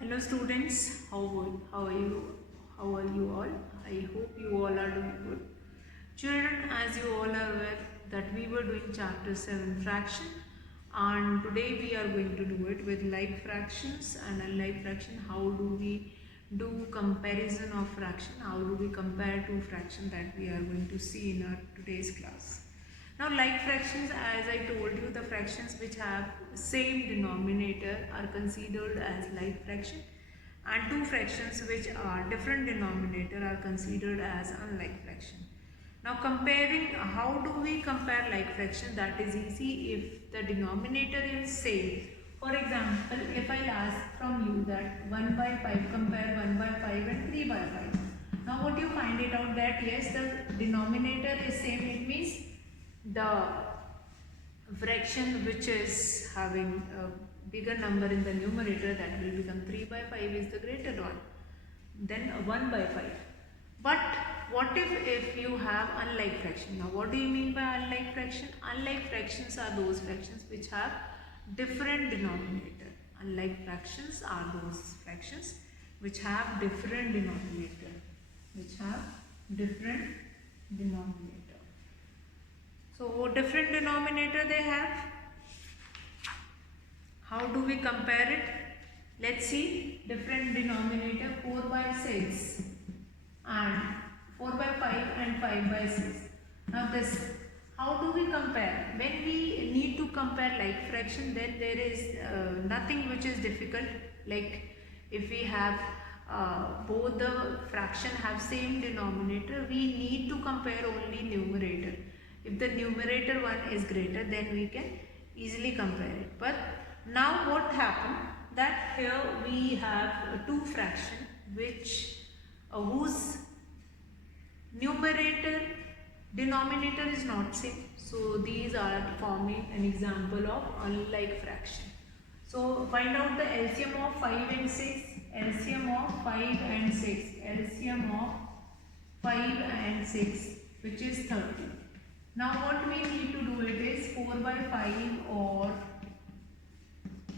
Hello students, how are you? How are you all? I hope you all are doing good. Children, as you all are aware that we were doing chapter 7 fraction, and today we are going to do it with like fractions and unlike fraction. How do we do comparison of fraction? How do we compare two fractions that we are going to see in our today's class? Now, like fractions, as I told you, the fractions which have same denominator are considered as like fraction, and two fractions which are different denominator are considered as unlike fraction. Now, comparing, how do we compare like fraction? That is easy if the denominator is same. For example, if I ask from you that 1 by 5, compare 1 by 5 and 3 by 5. Now what you find it out that yes, the denominator is same, it means the fraction which is having a bigger number in the numerator, that will become 3 by 5 is the greater one than 1 by 5. But what if you have unlike fraction? Now what do you mean by unlike fraction? Unlike fractions are those fractions which have different denominator. Unlike fractions are those fractions which have different denominator. So different denominator they have. How do we compare it? Let's see. Different denominator 4 by 6 and 4 by 5 and 5 by 6. Now this, how do we compare? When we need to compare like fraction, then there is nothing which is difficult. Like if we have both the fraction have same denominator, we need to compare only numerator. If the numerator one is greater, then we can easily compare it. But now what happened, that here we have two fraction which whose numerator denominator is not same. So these are forming an example of unlike fraction. So find out the LCM of 5 and 6. LCM of 5 and 6. LCM of 5 and 6, which is 30. Now what we need to do it is 4 by 5 or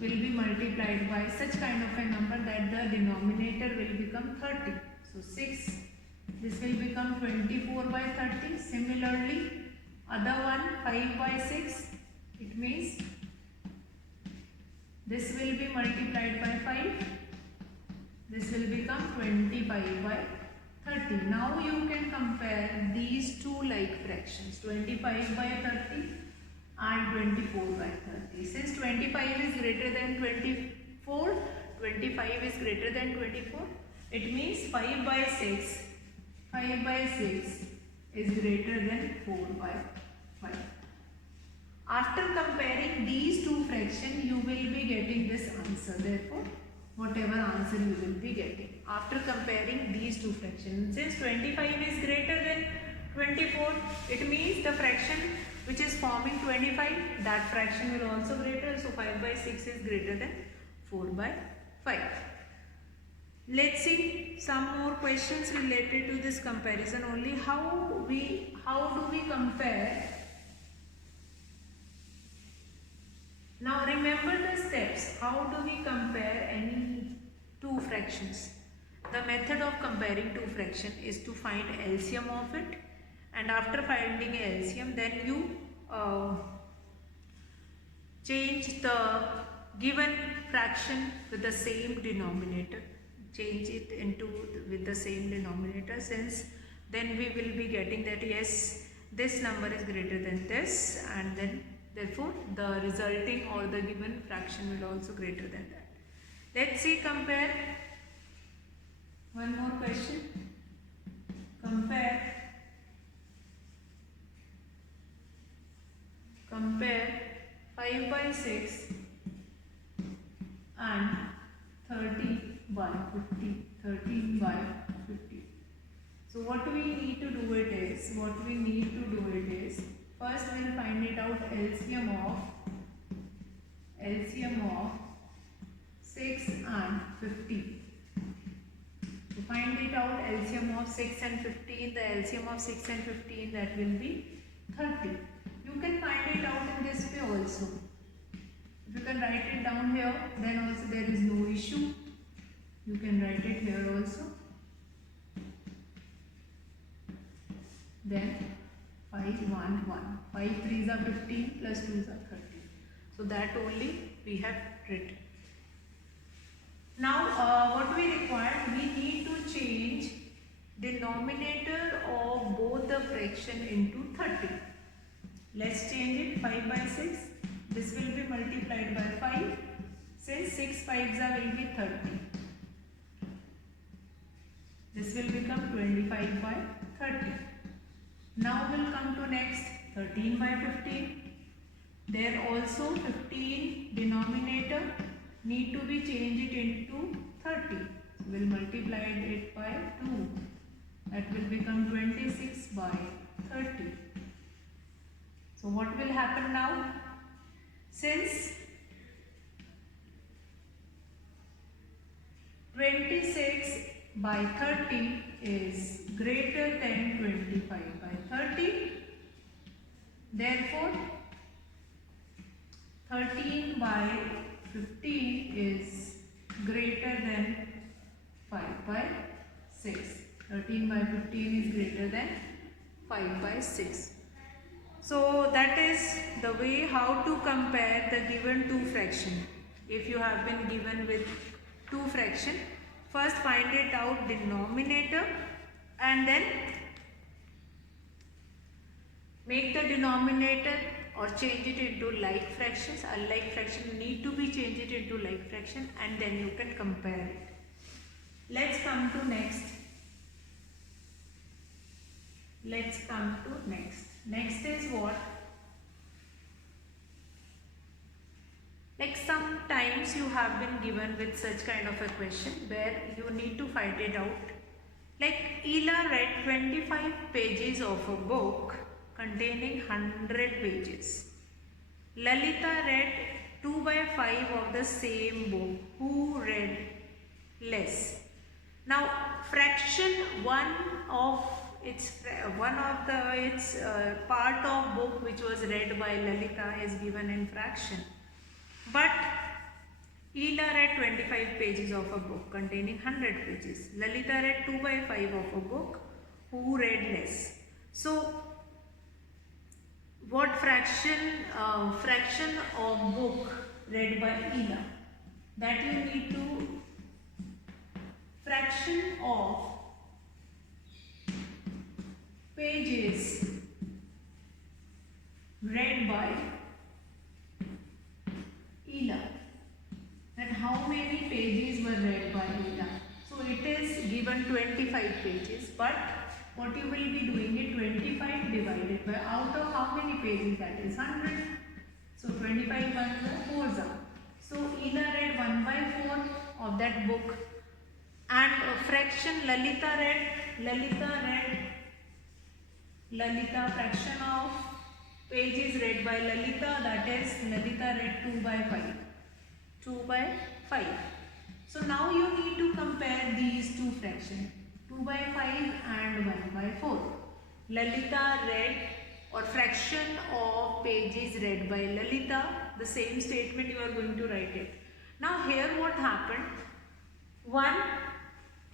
will be multiplied by such kind of a number that the denominator will become 30. So 6, this will become 24 by 30. Similarly, other one 5 by 6, it means this will be multiplied by 5. This will become 25 by 30. Now you can compare these two like fractions, 25 by 30 and 24 by 30. Since 25 is greater than 24, 25 is greater than 24, it means 5 by 6 is greater than 4 by 5. After comparing these two fractions, you will be getting this answer. Therefore, whatever answer you will be getting after comparing these two fractions. Since 25 is greater than 24, it means the fraction which is forming 25, that fraction will also greater. So 5 by 6 is greater than 4 by 5. Let's see some more questions related to this comparison only. How do we compare? Now remember the steps. How do we compare any two fractions? The method of comparing two fractions is to find LCM of it, and after finding LCM, then you change the given fraction with the same denominator. Change it into with the same denominator, since then we will be getting that yes, this number is greater than this, and then therefore the resulting or the given fraction will also greater than that. Let's see, compare. One more question. Compare 5 by 6 and 13 by 50. So what we need to do it is, first we will find it out LCM of 6 and 15. To find it out LCM of 6 and 15, the LCM of 6 and 15, that will be 30. You can find it out in this way also. If you can write it down here, then also there is no issue. You can write it here also. Then 5, 1, 1. 5 3s are 15 plus 2s are 30. So that only we have written. Now what we require, we need to change denominator of both the fraction into 30. Let's change it. 5 by 6. This will be multiplied by 5. Since 6 5s will be 30. This will become 25 by 30. Now we'll come to next 13 by 15. There also 15 denominator need to be changed into 30. So we'll multiply it by 2. That will become 26 by 30. So what will happen now? Since 26 by 30 is greater than 25 by 30, therefore 13 by 15 is greater than 5 by 6. 13 by 15 is greater than 5 by 6. So that is the way how to compare the given two fraction. If you have been given with two fraction, first find it out denominator and then make the denominator or change it into like fractions. Unlike fraction need to be changed into like fraction and then you can compare it. Let's come to next. Next is what? Like sometimes you have been given with such kind of a question where you need to find it out. Like Ela read 25 pages of a book containing 100 pages. Lalita read 2 by 5 of the same book. Who read less? Now fraction one of its part of book which was read by Lalita is given in fraction. But Ela read 25 pages of a book containing 100 pages. Lalita read 2 by 5 of a book. Who read less? So what fraction of book read by Ela? That you need to fraction of pages read by Ela. And how many pages were read by Ela? So it is given 25 pages, but what you will be doing is 25 divided by out of how many pages, that is 100. So 25 ones are 4s are. So Ela read 1 by 4 of that book. And fraction Lalita fraction of pages read by Lalita, that is Lalita read 2 by 5. 2 by 5. So now you need to compare these two fractions, 2 by 5 and 1 by 4. Lalita read or fraction of pages read by Lalita, the same statement you are going to write it. Now here what happened? 1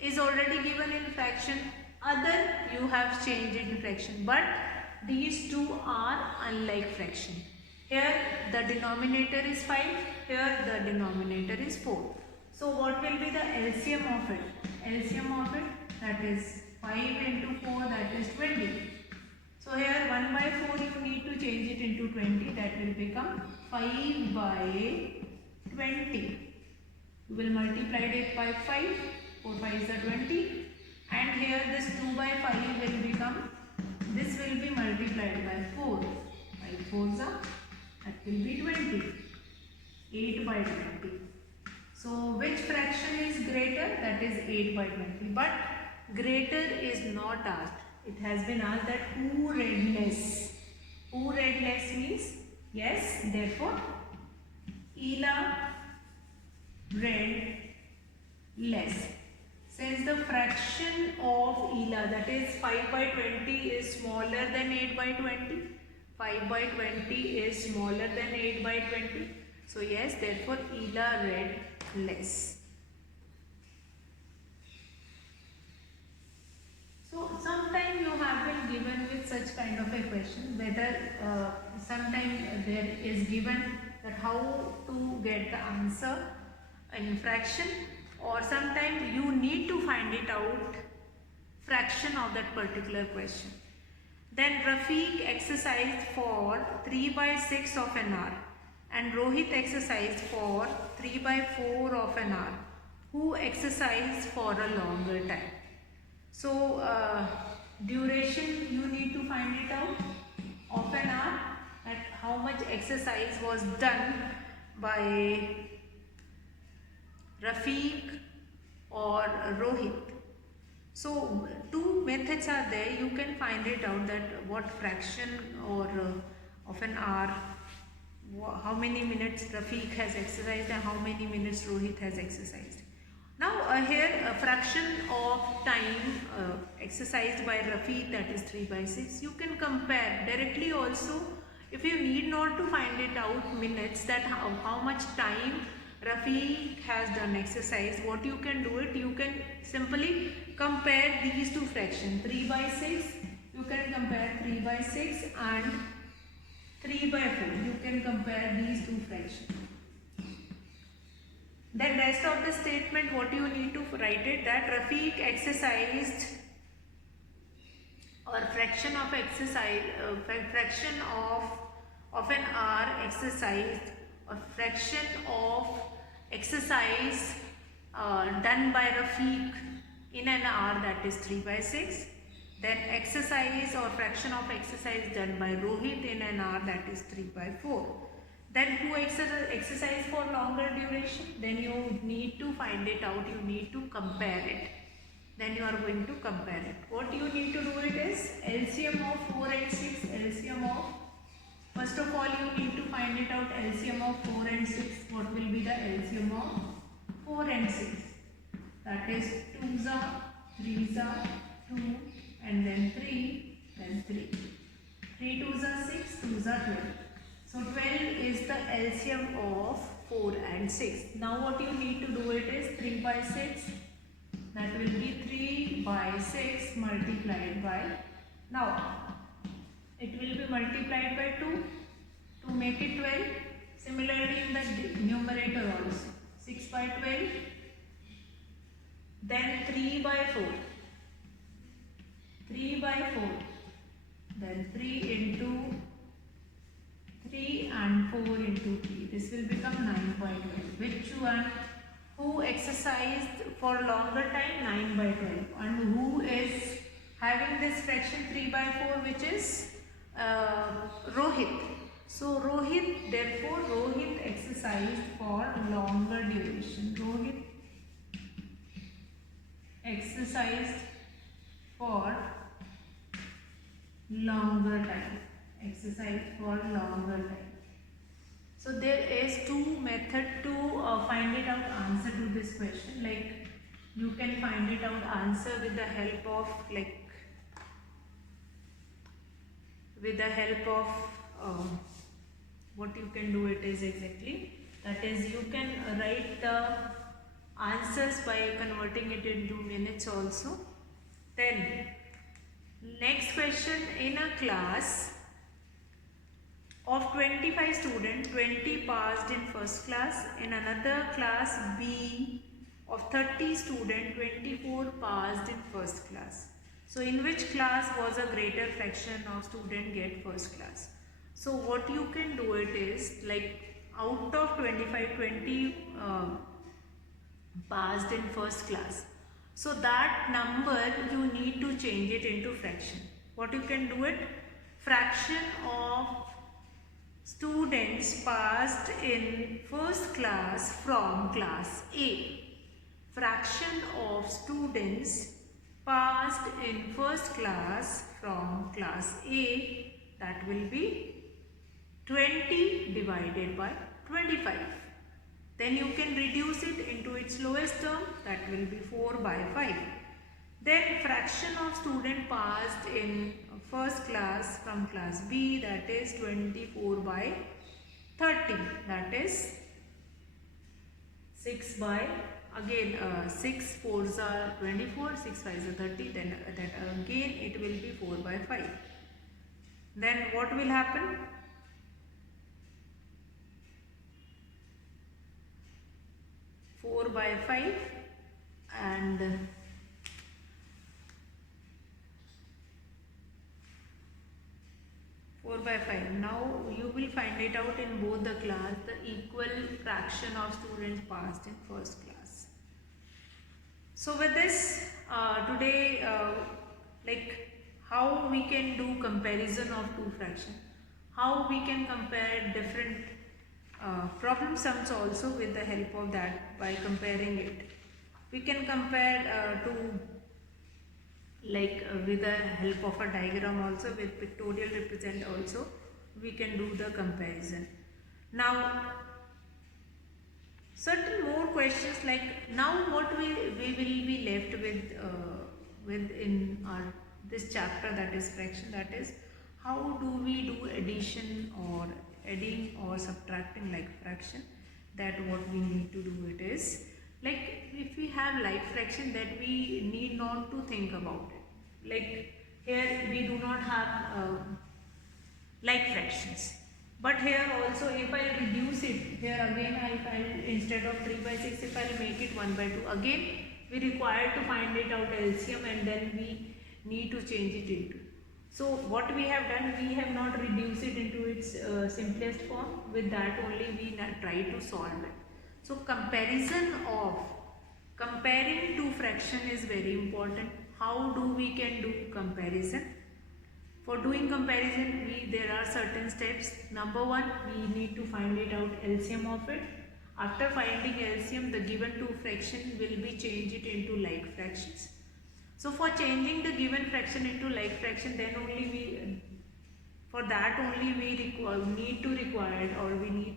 is already given in fraction, other you have changed it in fraction, but these two are unlike fraction. Here the denominator is 5, here the denominator is 4. So what will be the LCM of it? LCM of it, that is 5 into 4, that is 20. So here 1 by 4 you need to change it into 20, that will become 5 by 20. You will multiply it by 5, 4 5 is 20, and here this 2 by 5 will become, this will be multiplied by 4, 5 4s are, that will be 20, 8 by 20. So which fraction is greater? That is 8 by 20, but greater is not asked. It has been asked that who read less. Who read less means yes, therefore Ela read less. Since the fraction of Ela, that is 5 by 20 is smaller than 8 by 20, 5 by 20 is smaller than 8 by 20. So yes, therefore Ela read less. such kind of a question, whether sometime there is given that how to get the answer in fraction, or sometime you need to find it out fraction of that particular question. Then Rafiq exercised for 3/6 of an hour and Rohit exercised for 3/4 of an hour. Who exercised for a longer time? So duration you need to find it out of an hour, at how much exercise was done by Rafiq or Rohit. So two methods are there. You can find it out that what fraction or of an hour, how many minutes Rafiq has exercised and how many minutes Rohit has exercised. Now here a fraction of time exercised by Rafiq, that is 3/6. You can compare directly also. If you need not to find it out minutes, that how much time Rafiq has done exercise, what you can do it, you can simply compare these two fractions. 3/6, you can compare 3/6 and 3/4. You can compare these two fractions. Then rest of the statement, what you need to write it, that Rafiq exercised, or fraction of exercise, fraction of an hour exercised, or fraction of exercise done by Rafiq in an hour, that is 3/6. Then exercise or fraction of exercise done by Rohit in an hour, that is 3/4. Then who exercise for longer duration? Then you need to find it out, you need to compare it. Then you are going to compare it. What you need to do it is LCM of 4 and 6, LCM of, first of all you need to find it out LCM of 4 and 6. What will be the LCM of 4 and 6? That is 2s are 3s are 2 and then 3, then 3. 3 2s are 6, 2s are 12. So 12 is the LCM of 4 and 6. Now what you need to do it is 3/6. That will be 3/6 multiplied by, now it will be multiplied by 2 to make it 12. Similarly in the numerator also 6/12. Then 3/4. 3/4. Then 3 into 3 and 4 into 3. This will become 9/12. Which one? Who exercised for longer time? 9/12. And who is having this fraction 3/4, which is Rohit. So Rohit, therefore Rohit exercised for longer duration. Rohit exercised for longer time. Exercise for longer time. So there is two method to find it out answer to this question. Like you can find it out answer with the help of what you can do it is exactly, that is you can write the answers by converting it into minutes also. Then next question, in a class of 25 students, 20 passed in first class. In another class B of 30 students, 24 passed in first class. So in which class was a greater fraction of students get first class? So what you can do it is, like out of 25, 20 passed in first class. So that number you need to change it into fraction. What you can do it? Fraction of students passed in first class from class A. Fraction of students passed in first class from class A, that will be 20 divided by 25. Then you can reduce it into its lowest term, that will be 4/5. Then fraction of student passed in first class from class B, that is 24/30, that is 6 4s are 24, 6 5s are 30, then that again it will be 4/5. Then what will happen? 4/5 and 4/5. Now you will find it out in both the class, the equal fraction of students passed in first class. So with this, today, like how we can do comparison of two fractions, how we can compare different problem sums also with the help of that by comparing it. We can compare with the help of a diagram also, with pictorial represent also, we can do the comparison. Now, certain more questions, like now what we will be left with in our this chapter, that is fraction, that is how do we do addition or adding or subtracting like fraction. That what we need to do it is, like if we have like fraction, that we need not to think about it. Like here we do not have like fractions, but here also if I reduce it, here again if I instead of 3/6, if I make it 1/2, again we require to find it out LCM, and then we need to change it into. So what we have done, we have not reduced it into its simplest form. With that only we try to solve it. So comparing two fraction is very important. How do we can do comparison? For doing comparison, there are certain steps. Number one, we need to find it out LCM of it. After finding LCM, the given two fraction will be changed it into like fractions. So for changing the given fraction into like fraction, then only for that only we need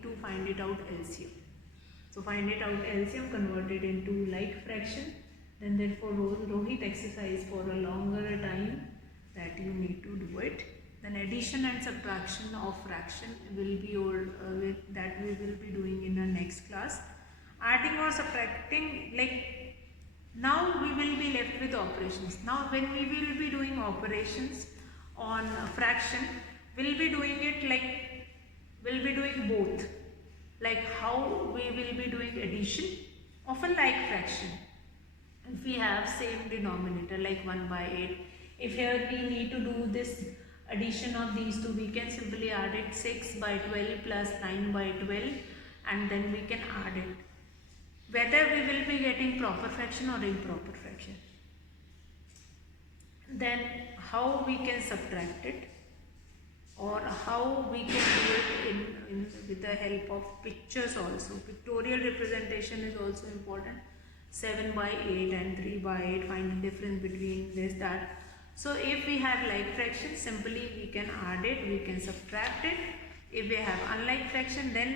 to find it out LCM. So find it out LCM, convert it into like fraction. Then therefore Rohit exercise for a longer time that you need to do it. Then addition and subtraction of fraction will be that we will be doing in the next class. Adding or subtracting, like now we will be left with operations. Now when we will be doing operations on a fraction, we'll be doing it like, we'll be doing both. Like how we will be doing addition of a like fraction. If we have same denominator like 1/8, if here we need to do this addition of these two, we can simply add it 6/12 plus 9/12, and then we can add it. Whether we will be getting proper fraction or improper fraction. Then how we can subtract it, or how we can do it with the help of pictures also. Pictorial representation is also important. 7/8 and 3/8, find the difference between this, that. So if we have like fraction, simply we can add it, we can subtract it. If we have unlike fraction, then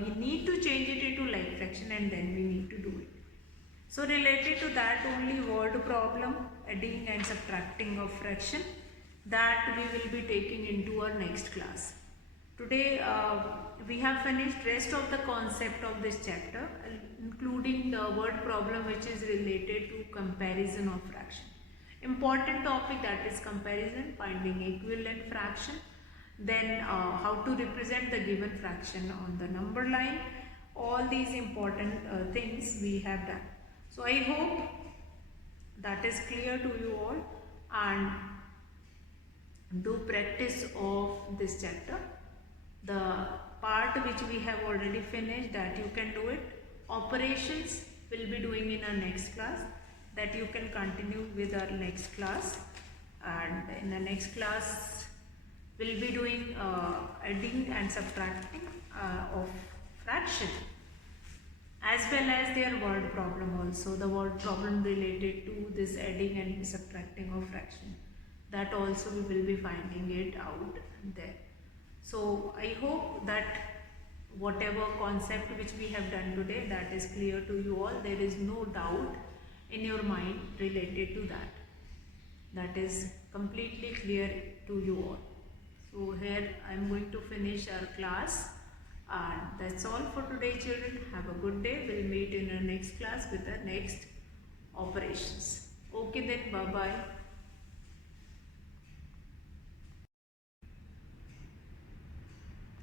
we need to change it into like fraction, and then we need to do it. So related to that only word problem, adding and subtracting of fraction, that we will be taking into our next class. Today we have finished rest of the concept of this chapter, including the word problem which is related to comparison of fraction. Important topic, that is comparison, finding equivalent fraction, then how to represent the given fraction on the number line. All these important things we have done. So I hope that is clear to you all, and do practice of this chapter. The part which we have already finished, that you can do it. Operations will be doing in our next class, that you can continue with our next class. And in the next class we'll be doing adding and subtracting of fraction, as well as their word problem also, the word problem related to this adding and subtracting of fraction. That also we will be finding it out there. So I hope that whatever concept which we have done today, that is clear to you all. There is no doubt in your mind related to that. That is completely clear to you all. So here I am going to finish our class, and that's all for today, children. Have a good day. We'll meet in our next class with the next operations. Okay then, bye bye.